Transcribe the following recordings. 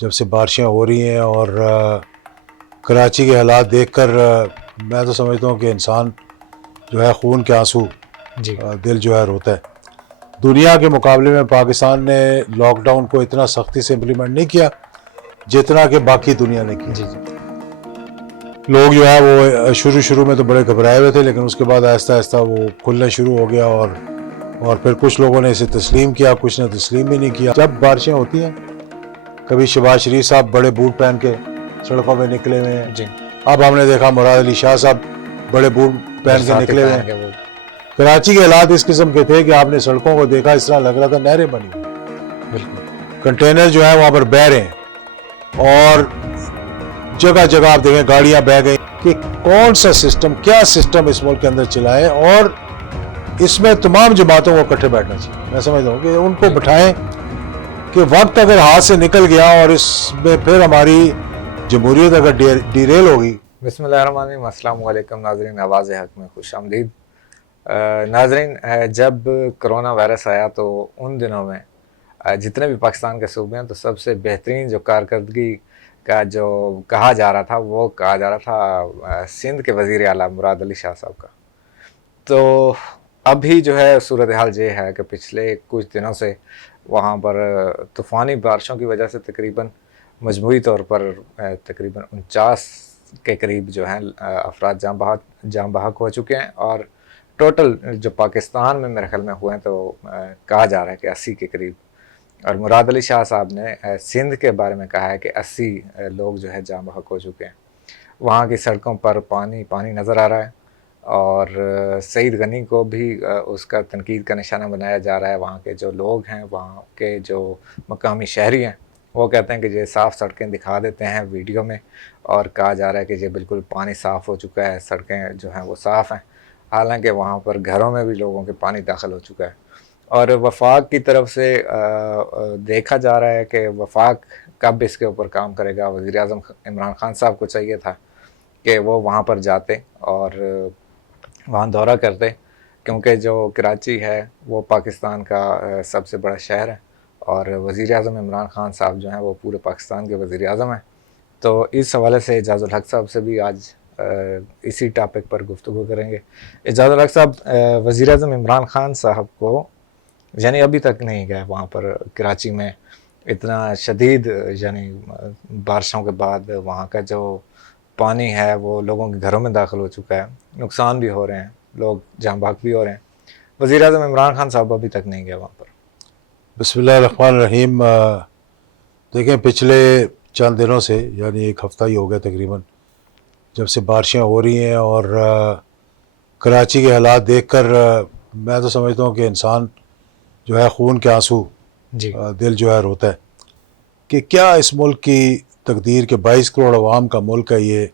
جب سے بارشیں ہو رہی ہیں اور کراچی کے حالات دیکھ کر میں تو سمجھتا ہوں کہ انسان جو ہے خون کے آنسو جی دل جو ہے روتا ہے۔ دنیا کے مقابلے میں پاکستان نے لاک ڈاؤن کو اتنا سختی سے امپلیمنٹ نہیں کیا جتنا کہ باقی دنیا نے کیا۔ جی جی لوگ جو ہے وہ شروع میں تو بڑے گھبرائے ہوئے تھے، لیکن اس کے بعد آہستہ آہستہ وہ کھلنا شروع ہو گیا اور پھر کچھ لوگوں نے اسے تسلیم کیا، کچھ نے تسلیم بھی نہیں کیا۔ جب بارشیں ہوتی ہیں، کبھی شہباز شریف صاحب بڑے بوٹ پہن کے سڑکوں پہ نکلے ہوئے ہیں، جی اب ہم نے دیکھا مراد علی شاہ صاحب بڑے بوٹ پہن کے برساتی نکلے ہوئے پہن ہیں۔ کے وہ کراچی کے حالات اس قسم کے تھے کہ آپ نے سڑکوں کو دیکھا، اس طرح لگ رہا تھا نہریں بنی ہوئی، بالکل کنٹینر جو ہیں وہاں پر بہہ رہے ہیں، اور جگہ جگہ آپ دیکھیں گاڑیاں بہہ گئی کہ کون سا سسٹم، کیا سسٹم اس ملک کے اندر چلائے، اور اس میں تمام جماعتوں کو اکٹھے بیٹھنا چاہیے۔ میں سمجھتا ہوں کہ ان کو بٹھائیں کہ وقت اگر ہاتھ سے نکل گیا اور اس میں پھر ہماری جمہوریت اگر ڈیریل ہوگی۔ بسم اللہ الرحمن الرحیم۔ السلام علیکم ناظرین، آواز حق میں خوش آمدید۔ ناظرین، جب کرونا وائرس آیا تو ان دنوں میں جتنے بھی پاکستان کے صوبے ہیں تو سب سے بہترین جو کارکردگی کا جو کہا جا رہا تھا وہ کہا جا رہا تھا سندھ کے وزیر اعلیٰ مراد علی شاہ صاحب کا۔ تو ابھی جو ہے صورتحال یہ ہے کہ پچھلے کچھ دنوں سے وہاں پر طوفانی بارشوں کی وجہ سے تقریباً مجموعی طور پر تقریباً 49 کے قریب جو ہیں افراد جاں بحق ہو چکے ہیں، اور ٹوٹل جو پاکستان میں میرے خیال میں ہوئے ہیں تو کہا جا رہا ہے کہ 80 کے قریب۔ اور مراد علی شاہ صاحب نے سندھ کے بارے میں کہا ہے کہ 80 لوگ جو ہے جاں بحق ہو چکے ہیں۔ وہاں کی سڑکوں پر پانی نظر آ رہا ہے، اور سعید غنی کو بھی اس کا تنقید کا نشانہ بنایا جا رہا ہے۔ وہاں کے جو لوگ ہیں، وہاں کے جو مقامی شہری ہیں، وہ کہتے ہیں کہ یہ صاف سڑکیں دکھا دیتے ہیں ویڈیو میں، اور کہا جا رہا ہے کہ یہ بالکل پانی صاف ہو چکا ہے، سڑکیں جو ہیں وہ صاف ہیں، حالانکہ وہاں پر گھروں میں بھی لوگوں کے پانی داخل ہو چکا ہے۔ اور وفاق کی طرف سے دیکھا جا رہا ہے کہ وفاق کب اس کے اوپر کام کرے گا۔ وزیر اعظم عمران خان صاحب کو چاہیے تھا کہ وہ وہاں پر جاتے اور وہاں دورہ کرتے، کیونکہ جو کراچی ہے وہ پاکستان کا سب سے بڑا شہر ہے، اور وزیر اعظم عمران خان صاحب جو ہیں وہ پورے پاکستان کے وزیر اعظم ہیں۔ تو اس حوالے سے اعجاز الحق صاحب سے بھی آج اسی ٹاپک پر گفتگو کریں گے۔ اعجاز الحق صاحب، وزیر اعظم عمران خان صاحب کو یعنی ابھی تک نہیں گئے وہاں پر کراچی میں، اتنا شدید یعنی بارشوں کے بعد وہاں کا جو پانی ہے وہ لوگوں کے گھروں میں داخل ہو چکا ہے، نقصان بھی ہو رہے ہیں، لوگ جاں بحق بھی ہو رہے ہیں۔ وزیر اعظم عمران خان صاحب ابھی تک نہیں گئے وہاں پر۔ بسم اللہ الرحمن الرحیم۔ دیکھیں پچھلے چند دنوں سے، یعنی ایک ہفتہ ہی ہو گیا تقریباً، جب سے بارشیں ہو رہی ہیں اور کراچی کے حالات دیکھ کر میں تو سمجھتا ہوں کہ انسان جو ہے خون کے آنسو جی دل جو ہے روتا ہے کہ کیا اس ملک کی تقدیر کے 22 کروڑ عوام کا ملک ہے یہ،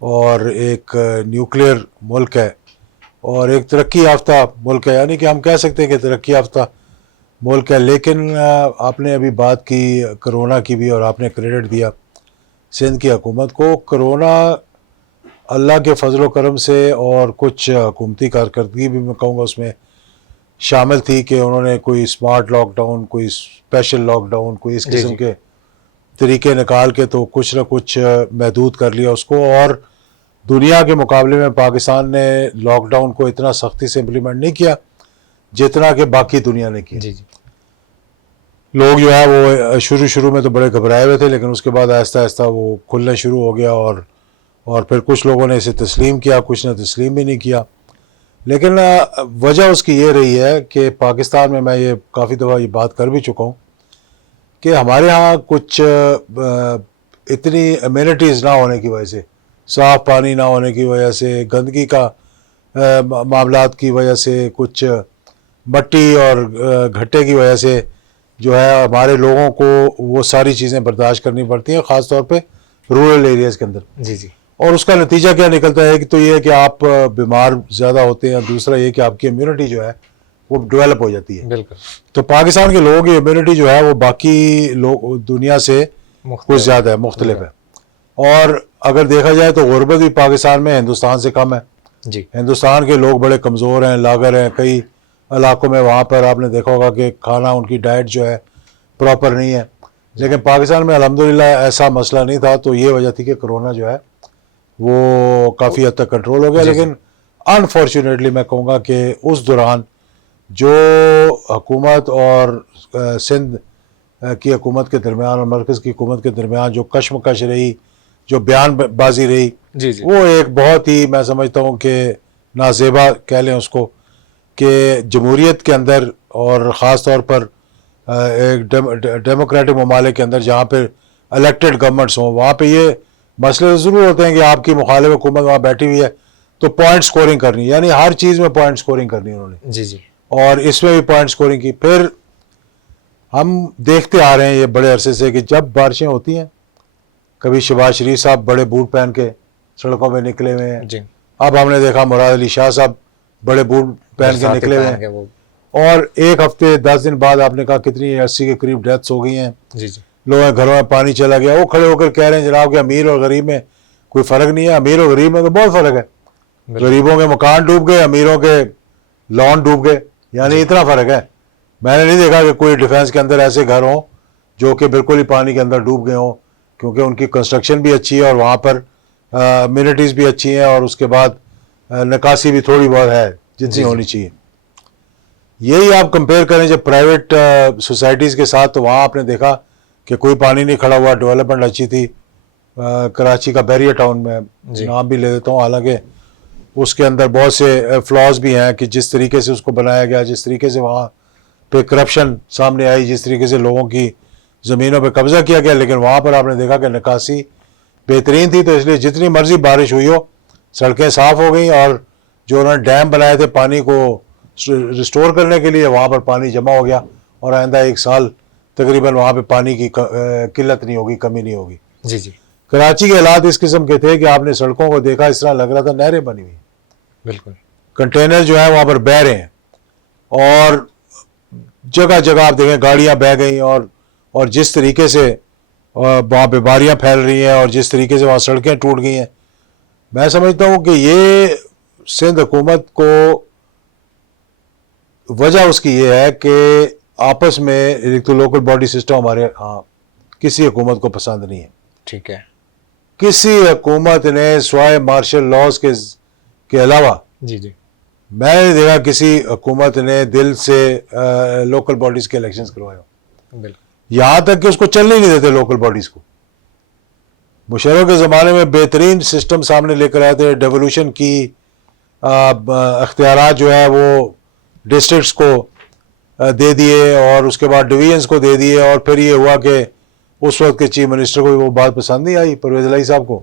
اور ایک نیوکلیئر ملک ہے اور ایک ترقی یافتہ ملک ہے، یعنی کہ ہم کہہ سکتے ہیں کہ ترقی یافتہ ملک ہے، لیکن آپ نے ابھی بات کی کرونا کی بھی، اور آپ نے کریڈٹ دیا سندھ کی حکومت کو۔ کرونا اللہ کے فضل و کرم سے اور کچھ حکومتی کارکردگی بھی میں کہوں گا اس میں شامل تھی کہ انہوں نے کوئی اسمارٹ لاک ڈاؤن، کوئی اسپیشل لاک ڈاؤن، کوئی اس قسم کے طریقے نکال کے تو کچھ نہ کچھ محدود کر لیا اس کو، اور دنیا کے مقابلے میں پاکستان نے لاک ڈاؤن کو اتنا سختی سے امپلیمنٹ نہیں کیا جتنا کہ باقی دنیا نے کیا۔ جی جی لوگ جو ہے وہ شروع میں تو بڑے گھبرائے ہوئے تھے، لیکن اس کے بعد آہستہ آہستہ وہ کھلنا شروع ہو گیا اور پھر کچھ لوگوں نے اسے تسلیم کیا، کچھ نے تسلیم بھی نہیں کیا۔ لیکن وجہ اس کی یہ رہی ہے کہ پاکستان میں یہ کافی دفعہ یہ بات کر بھی چکا ہوں کہ ہمارے ہاں کچھ اتنی امیونٹیز نہ ہونے کی وجہ سے، صاف پانی نہ ہونے کی وجہ سے، گندگی کا معاملات کی وجہ سے، کچھ مٹی اور گھٹے کی وجہ سے جو ہے ہمارے لوگوں کو وہ ساری چیزیں برداشت کرنی پڑتی ہیں، خاص طور پہ رورل ایریاز کے اندر۔ جی جی اور اس کا نتیجہ کیا نکلتا ہے کہ تو یہ کہ آپ بیمار زیادہ ہوتے ہیں، دوسرا یہ کہ آپ کی امیونٹی جو ہے وہ ڈیولپ ہو جاتی ہے۔ بالکل تو پاکستان کے لوگوں کی امیونٹی جو ہے وہ باقی دنیا سے کچھ زیادہ ہے، مختلف ہے، اور اگر دیکھا جائے تو غربت بھی پاکستان میں ہندوستان سے کم ہے۔ جی ہندوستان کے لوگ بڑے کمزور ہیں، لاغر ہیں، کئی علاقوں میں وہاں پر آپ نے دیکھا ہوگا کہ کھانا ان کی ڈائٹ جو ہے پراپر نہیں ہے، لیکن پاکستان میں الحمدللہ ایسا مسئلہ نہیں تھا، تو یہ وجہ تھی کہ کرونا جو ہے وہ کافی حد تک کنٹرول ہو گیا. لیکن انفارچونیٹلی میں کہوں گا کہ اس دوران جو حکومت اور سندھ کی حکومت کے درمیان اور مرکز کی حکومت کے درمیان جو کشمکش رہی، جو بیان بازی رہی، وہ ایک بہت ہی میں سمجھتا ہوں کہ نازیبا کہہ لیں اس کو، کہ جمہوریت کے اندر اور خاص طور پر ایک ڈیموکریٹک ممالک کے اندر جہاں پہ الیکٹڈ گورنمنٹس ہوں، وہاں پہ یہ مسئلے ضرور ہوتے ہیں کہ آپ کی مخالف حکومت وہاں بیٹھی ہوئی ہے تو پوائنٹ سکورنگ کرنی، یعنی ہر چیز میں پوائنٹ سکورنگ کرنی انہوں نے، اور اس میں بھی پوائنٹ سکورنگ کی. پھر ہم دیکھتے آ رہے ہیں یہ بڑے عرصے سے کہ جب بارشیں ہوتی ہیں، کبھی شہباز شریف صاحب بڑے بوٹ پہن کے سڑکوں پہ نکلے ہوئے ہیں، اب ہم نے دیکھا مراد علی شاہ صاحب بڑے بوٹ پہن کے نکلے ہوئے ہیں، اور ایک ہفتے 10 دن بعد آپ نے کہا کتنی 80 کے قریب ڈیتھس ہو گئی ہیں، لوگوں کے گھروں میں پانی چلا گیا. وہ کھڑے ہو کر کہہ رہے ہیں جناب کہ امیر اور غریب میں کوئی فرق نہیں ہے. امیر اور غریب میں تو بہت فرق ہے، غریبوں کے مکان ڈوب گئے، امیروں کے لان ڈوب گئے، یعنی اتنا فرق ہے. میں نے نہیں دیکھا کہ کوئی ڈیفینس کے اندر ایسے گھر ہوں جو کہ بالکل ہی پانی کے اندر ڈوب گئے ہوں، کیونکہ ان کی کنسٹرکشن بھی اچھی ہے اور وہاں پر امینٹیز بھی اچھی ہیں، اور اس کے بعد نکاسی بھی تھوڑی بہت ہے جتنی ہونی چاہیے. یہی آپ کمپیئر کریں جب پرائیویٹ سوسائٹیز کے ساتھ، تو وہاں آپ نے دیکھا کہ کوئی پانی نہیں کھڑا ہوا، ڈیولپمنٹ اچھی تھی. کراچی کا بیریا ٹاؤن میں نام بھی لے دیتا ہوں، حالانکہ اس کے اندر بہت سے فلاز بھی ہیں کہ جس طریقے سے اس کو بنایا گیا، جس طریقے سے وہاں پہ کرپشن سامنے آئی، جس طریقے سے لوگوں کی زمینوں پہ قبضہ کیا گیا، لیکن وہاں پر آپ نے دیکھا کہ نکاسی بہترین تھی. تو اس لیے جتنی مرضی بارش ہوئی ہو، سڑکیں صاف ہو گئیں، اور جو انہوں نے ڈیم بنائے تھے پانی کو ریسٹور کرنے کے لیے، وہاں پر پانی جمع ہو گیا، اور آئندہ 1 سال تقریباً وہاں پہ پانی کی قلت نہیں ہوگی، کمی نہیں ہوگی. کراچی کے حالات اس قسم کے تھے کہ آپ نے سڑکوں کو دیکھا، اس طرح لگ رہا تھا نہریں بنی ہوئی، بالکل کنٹینر جو ہیں وہاں پر بہہ رہے ہیں، اور جگہ جگہ آپ دیکھیں گاڑیاں بہہ گئیں، اور جس طریقے سے وہاں پہ باریاں پھیل رہی ہیں، اور جس طریقے سے وہاں سڑکیں ٹوٹ گئی ہیں. میں سمجھتا ہوں کہ یہ سندھ حکومت کو وجہ اس کی یہ ہے کہ آپس میں ایک تو لوکل باڈی سسٹم ہمارے ہاں کسی حکومت کو پسند نہیں ہے. ٹھیک ہے. کسی حکومت نے سوائے مارشل لاز کے علاوہ میں نے دیکھا کسی حکومت نے دل سے لوکل باڈیز کے الیکشنز کروائے ہو. یہاں تک کہ اس کو چلنے نہیں دیتے لوکل باڈیز کو. مشرف کے زمانے میں بہترین سسٹم سامنے لے کر آئے تھے، ڈیولوشن کی اختیارات جو ہے وہ ڈسٹرکٹس کو دے دیے، اور اس کے بعد ڈویژنس کو دے دیے، اور پھر یہ ہوا کہ اس وقت کے چیف منسٹر کو وہ بات پسند نہیں آئی، پرویز الہی صاحب کو،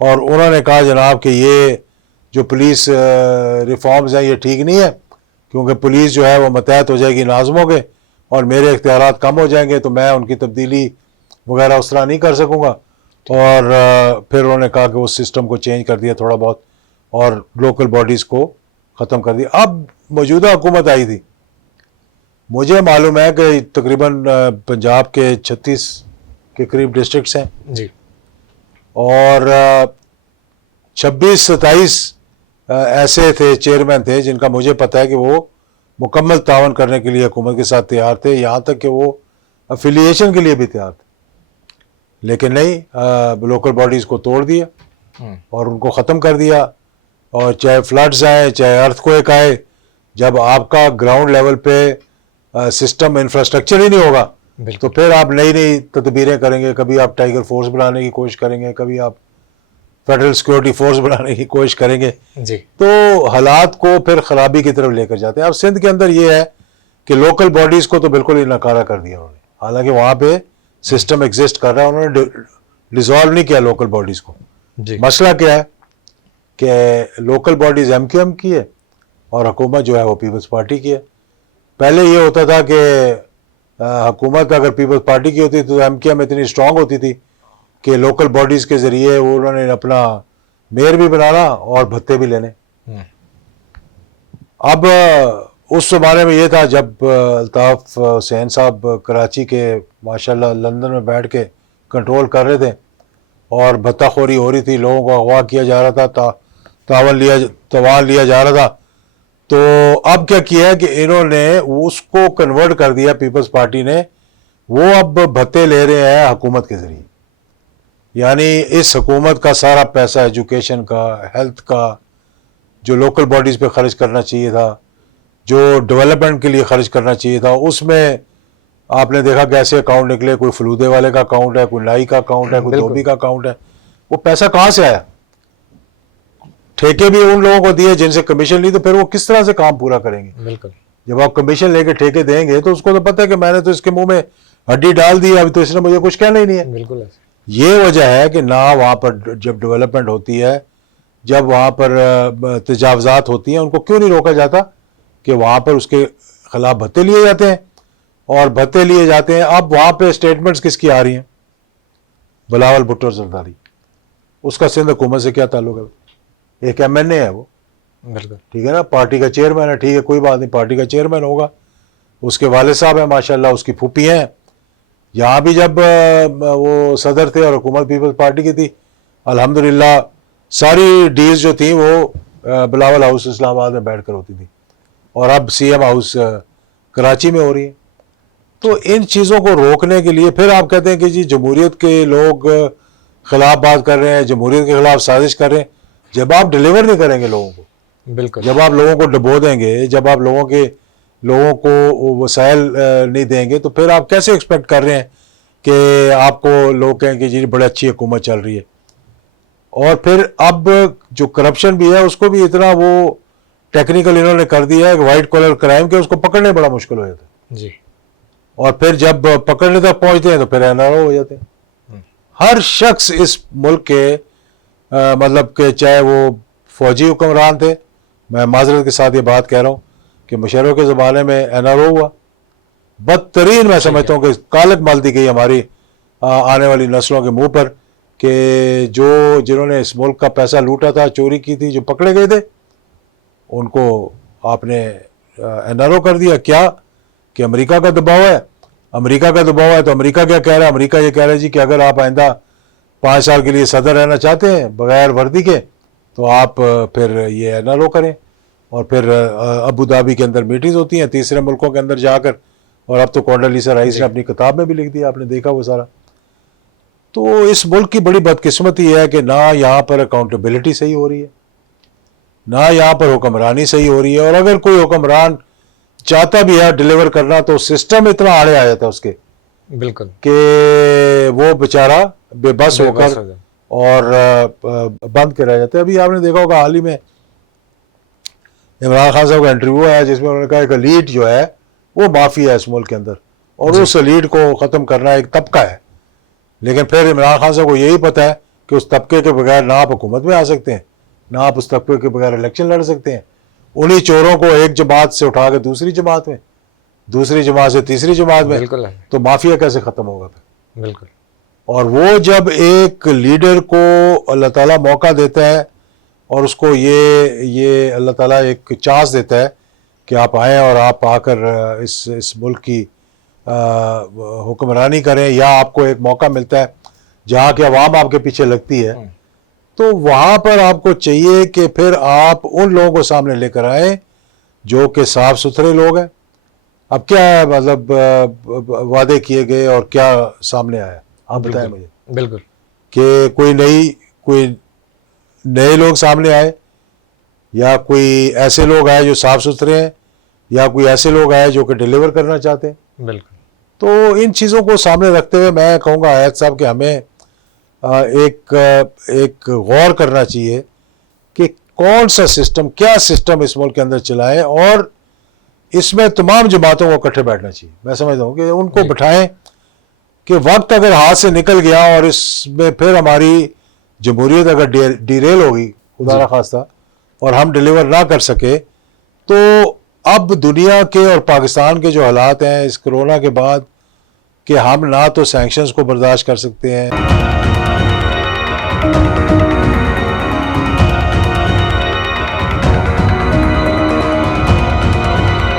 اور انہوں نے کہا جناب کہ یہ جو پولیس ریفارمز ہیں یہ ٹھیک نہیں ہے، کیونکہ پولیس جو ہے وہ متحد ہو جائے گی ناظموں کے، اور میرے اختیارات کم ہو جائیں گے، تو میں ان کی تبدیلی وغیرہ اس طرح نہیں کر سکوں گا. اور پھر انہوں نے کہا کہ اس سسٹم کو چینج کر دیا تھوڑا بہت، اور لوکل باڈیز کو ختم کر دیا. اب موجودہ حکومت آئی تھی، مجھے معلوم ہے کہ تقریباً پنجاب کے 36 کے قریب ڈسٹرکٹس ہیں، اور 26-27 ایسے تھے چیئرمین تھے جن کا مجھے پتہ ہے کہ وہ مکمل تعاون کرنے کے لیے حکومت کے ساتھ تیار تھے، یہاں تک کہ وہ افیلیشن کے لیے بھی تیار تھے. لیکن نہیں، لوکل باڈیز کو توڑ دیا اور ان کو ختم کر دیا. اور چاہے فلڈز آئے، چاہے ارتھ کوئک آئے، جب آپ کا گراؤنڈ لیول پہ سسٹم انفراسٹرکچر ہی نہیں ہوگا تو پھر آپ نئی نئی تدبیریں کریں گے. کبھی آپ ٹائیگر فورس بنانے کی کوشش کریں گے، کبھی آپ فیڈرل سیکورٹی فورس بنانے کی کوشش کریں گے، تو حالات کو پھر خرابی کی طرف لے کر جاتے ہیں. اب سندھ کے اندر یہ ہے کہ لوکل باڈیز کو تو بالکل ہی ناکارہ کر دیا انہوں نے، حالانکہ وہاں پہ سسٹم ایگزسٹ کر رہا ہے، انہوں نے ڈیزالو نہیں کیا لوکل باڈیز کو. مسئلہ کیا ہے کہ local bodies M Q M کی ہے اور حکومت جو ہے وہ پیپلز پارٹی کی ہے. پہلے یہ ہوتا تھا کہ حکومت اگر پیپلز پارٹی کی ہوتی تو ایم کیو ایم اتنی اسٹرانگ ہوتی تھی کہ لوکل باڈیز کے ذریعے وہ انہوں نے اپنا میئر بھی بنانا اور بھتے بھی لینے. اب اس زمانے میں یہ تھا جب الطاف حسین صاحب کراچی کے ماشاءاللہ لندن میں بیٹھ کے کنٹرول کر رہے تھے اور بھتہ خوری ہو رہی تھی، لوگوں کو اغوا کیا جا رہا تھا، تاوان لیا جا رہا تھا. تو اب کیا کیا ہے کہ انہوں نے اس کو کنورٹ کر دیا، پیپلز پارٹی نے، وہ اب بھتے لے رہے ہیں حکومت کے ذریعے. یعنی اس حکومت کا سارا پیسہ ایجوکیشن کا، ہیلتھ کا، جو لوکل باڈیز پہ خرچ کرنا چاہیے تھا، جو ڈیولپمنٹ کے لیے خرچ کرنا چاہیے تھا، اس میں آپ نے دیکھا کیسے اکاؤنٹ نکلے. کوئی فلودے والے کا اکاؤنٹ ہے، کوئی نائی کا اکاؤنٹ ہے، کوئی دھوبی کا اکاؤنٹ ہے. وہ پیسہ کہاں سے آیا؟ ٹھیکے بھی ان لوگوں کو دیے جن سے کمیشن لی، تو پھر وہ کس طرح سے کام پورا کریں گے؟ بالکل. جب آپ کمیشن لے کے ٹھیکے دیں گے تو اس کو تو پتہ ہے کہ میں نے تو اس کے منہ میں ہڈی ڈال دی، ابھی تو اس نے مجھے کچھ کہنا ہی نہیں ہے. بالکل. یہ وجہ ہے کہ نہ وہاں پر جب ڈیولپمنٹ ہوتی ہے، جب وہاں پر تجاوزات ہوتی ہیں، ان کو کیوں نہیں روکا جاتا کہ وہاں پر اس کے خلاف بھتے لیے جاتے ہیں. اور بھتے لیے جاتے ہیں. اب وہاں پہ اسٹیٹمنٹس کس کی آ رہی ہیں؟ بلاول بھٹو زرداری. اس کا سندھ حکومت سے کیا تعلق ہے؟ ایک ایم این اے ہے وہ. بالکل. ٹھیک ہے نا، پارٹی کا چیئرمین ہے. ٹھیک ہے، کوئی بات نہیں، پارٹی کا چیئرمین ہوگا. اس کے والد صاحب ہیں ماشاءاللہ، اس کی پھوپھی ہیں. یہاں بھی جب وہ صدر تھے اور حکومت پیپلز پارٹی کی تھی، الحمدللہ ساری ڈیلز جو تھیں وہ بلاول ہاؤس اسلام آباد میں بیٹھ کر ہوتی تھی، اور اب سی ایم ہاؤس کراچی میں ہو رہی ہے. تو ان چیزوں کو روکنے کے لیے پھر آپ کہتے ہیں کہ جی جمہوریت کے لوگ خلاف بات کر رہے ہیں، جمہوریت کے خلاف سازش کر رہے ہیں. جب آپ ڈیلیور نہیں کریں گے لوگوں کو، بالکل. جب آپ لوگوں کو ڈبو دیں گے، جب آپ لوگوں کو وسائل نہیں دیں گے، تو پھر آپ کیسے ایکسپیکٹ کر رہے ہیں کہ آپ کو لوگ کہیں کہ جی بڑی اچھی حکومت چل رہی ہے؟ اور پھر اب جو کرپشن بھی ہے اس کو بھی اتنا وہ ٹیکنیکل انہوں نے کر دیا ہے کہ وائٹ کالر کرائم کے اس کو پکڑنے بڑا مشکل ہو جاتا ہے. جی. اور پھر جب پکڑنے تک پہنچتے ہیں تو پھر این آر او ہو جاتے ہیں. ہر شخص اس ملک کے مطلب کہ چاہے وہ فوجی حکمران تھے، میں معذرت کے ساتھ یہ بات کہہ رہا ہوں کہ مشرف کے زمانے میں این آر او ہوا، بدترین میں سمجھتا ہوں کہ کالک مال دی گئی ہماری آنے والی نسلوں کے منہ پر، کہ جنہوں نے اس ملک کا پیسہ لوٹا تھا، چوری کی تھی، جو پکڑے گئے تھے، ان کو آپ نے این آر او کر دیا. کیا کہ امریکہ کا دباؤ ہے؟ امریکہ کا دباؤ ہے تو امریکہ کیا کہہ رہا ہے؟ امریکہ یہ کہہ رہا ہے جی کہ اگر آپ آئندہ 5 سال کے لیے صدر رہنا چاہتے ہیں بغیر وردی کے، تو آپ پھر یہ این آر او کریں. اور پھر ابو دھابی کے اندر میٹنگز ہوتی ہیں تیسرے ملکوں کے اندر جا کر، اور اب تو کونڈلیسا رائس نے اپنی کتاب میں بھی لکھ دیا، آپ نے دیکھا وہ سارا. تو اس ملک کی بڑی بدقسمتی ہے کہ نہ یہاں پر اکاؤنٹیبلٹی صحیح ہو رہی ہے، نہ یہاں پر حکمرانی صحیح ہو رہی ہے. اور اگر کوئی حکمران چاہتا بھی ہے ڈیلیور کرنا تو سسٹم اتنا آڑے آ جاتا ہے اس کے، بالکل، کہ وہ بیچارہ بے بس ہو کر اور بند کے رہ جاتے ہیں. ابھی آپ نے دیکھا ہوگا حال ہی میں عمران خان صاحب کا انٹرویو آیا جس میں انہوں نے کہا کہ ایلیٹ جو ہے وہ مافیا ہے اس ملک کے اندر، اور اس ایلیٹ کو ختم کرنا ایک طبقہ ہے. لیکن پھر عمران خان صاحب کو یہی پتہ ہے کہ اس طبقے کے بغیر نہ آپ حکومت میں آ سکتے ہیں، نہ آپ اس طبقے کے بغیر الیکشن لڑ سکتے ہیں. انہی چوروں کو ایک جماعت سے اٹھا کے دوسری جماعت میں، دوسری جماعت سے تیسری جماعت میں، بالکل، تو مافیا کیسے ختم ہوگا پھر؟ بالکل. اور وہ جب ایک لیڈر کو اللہ تعالیٰ موقع دیتا ہے اور اس کو یہ اللہ تعالیٰ ایک چانس دیتا ہے کہ آپ آئیں اور آپ آ کر اس ملک کی حکمرانی کریں، یا آپ کو ایک موقع ملتا ہے جہاں کہ عوام آپ کے پیچھے لگتی ہے، تو وہاں پر آپ کو چاہیے کہ پھر آپ ان لوگوں کو سامنے لے کر آئیں جو کہ صاف ستھرے لوگ ہیں. اب کیا ہے مطلب وعدے کیے گئے اور کیا سامنے آیا؟ آپ بتائیں مجھے. بالکل. کہ کوئی نئے لوگ سامنے آئے، یا کوئی ایسے لوگ آئے جو صاف ستھرے ہیں، یا کوئی ایسے لوگ آئے جو کہ ڈیلیور کرنا چاہتے ہیں. بالکل. تو ان چیزوں کو سامنے رکھتے ہوئے میں کہوں گا حیات صاحب کہ ہمیں ایک غور کرنا چاہیے کہ کون سا سسٹم، کیا سسٹم اس ملک کے اندر چلائیں، اور اس میں تمام جماعتوں کو اکٹھے بیٹھنا چاہیے. میں سمجھتا ہوں کہ ان کو بٹھائیں کہ وقت اگر ہاتھ سے نکل گیا اور اس میں پھر ہماری جمہوریت اگر ڈیریل ہوگی خدا نخواستہ اور ہم ڈیلیور نہ کر سکے، تو اب دنیا کے اور پاکستان کے جو حالات ہیں اس کرونا کے بعد، کہ ہم نہ تو سینکشنز کو برداشت کر سکتے ہیں.